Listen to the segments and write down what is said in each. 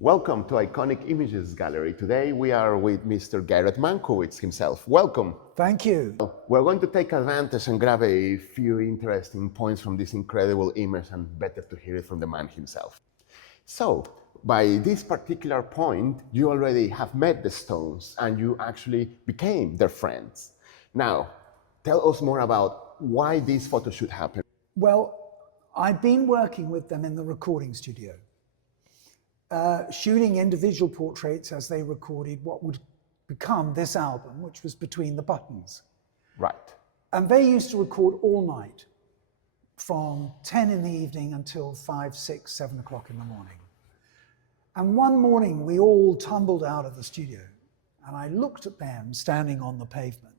Welcome to Iconic Images Gallery. Today we are with Mr. Gered Mankowitz himself. Welcome. Thank you. We're going to take advantage and grab a few interesting points from this incredible image, and better to hear it from the man himself. So, by this particular point, you already have met the Stones and you actually became their friends. Now, tell us more about why this photo shoot happened. Well, I've been working with them in the recording studio, shooting individual portraits as they recorded what would become this album, which was Between the Buttons. Right. And they used to record all night, from 10 in the evening until 5, 6, 7 o'clock in the morning. And one morning we all tumbled out of the studio, and I looked at them standing on the pavement.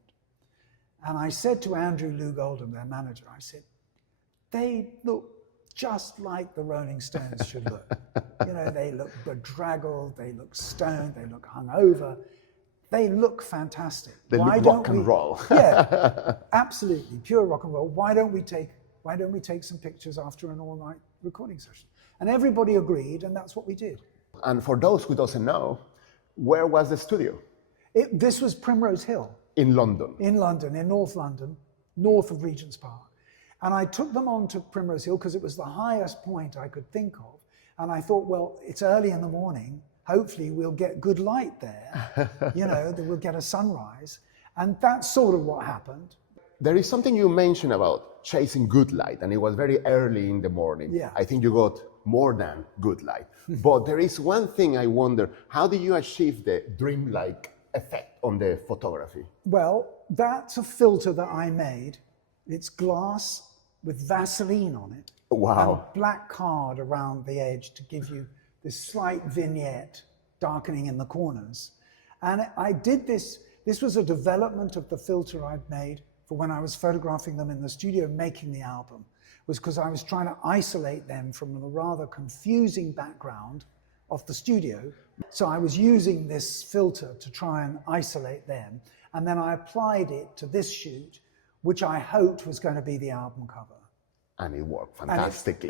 And I said to Andrew Lou Goldham, their manager, I said, they look just like the Rolling Stones should look. You know, they look bedraggled, they look stoned, they look hungover. They look fantastic. They look rock and roll. Yeah, absolutely, pure rock and roll. Why don't we take some pictures after an all-night recording session? And everybody agreed, and that's what we did. And for those who doesn't know, where was the studio? This was Primrose Hill. In London. In London, in North London, north of Regent's Park. And I took them on to Primrose Hill because it was the highest point I could think of. And I thought, well, it's early in the morning. Hopefully we'll get good light there. You know, that we'll get a sunrise. And that's sort of what happened. There is something you mentioned about chasing good light, and it was very early in the morning. Yeah. I think you got more than good light. But there is one thing I wonder, how do you achieve the dreamlike effect on the photography? Well, that's a filter that I made. It's glass with Vaseline on it. Wow. And black card around the edge to give you this slight vignette darkening in the corners. And I did this was a development of the filter I'd made for when I was photographing them in the studio making the album, was because I was trying to isolate them from the rather confusing background of the studio. So I was using this filter to try and isolate them. And then I applied it to this shoot, which I hoped was going to be the album cover. And it worked fantastically.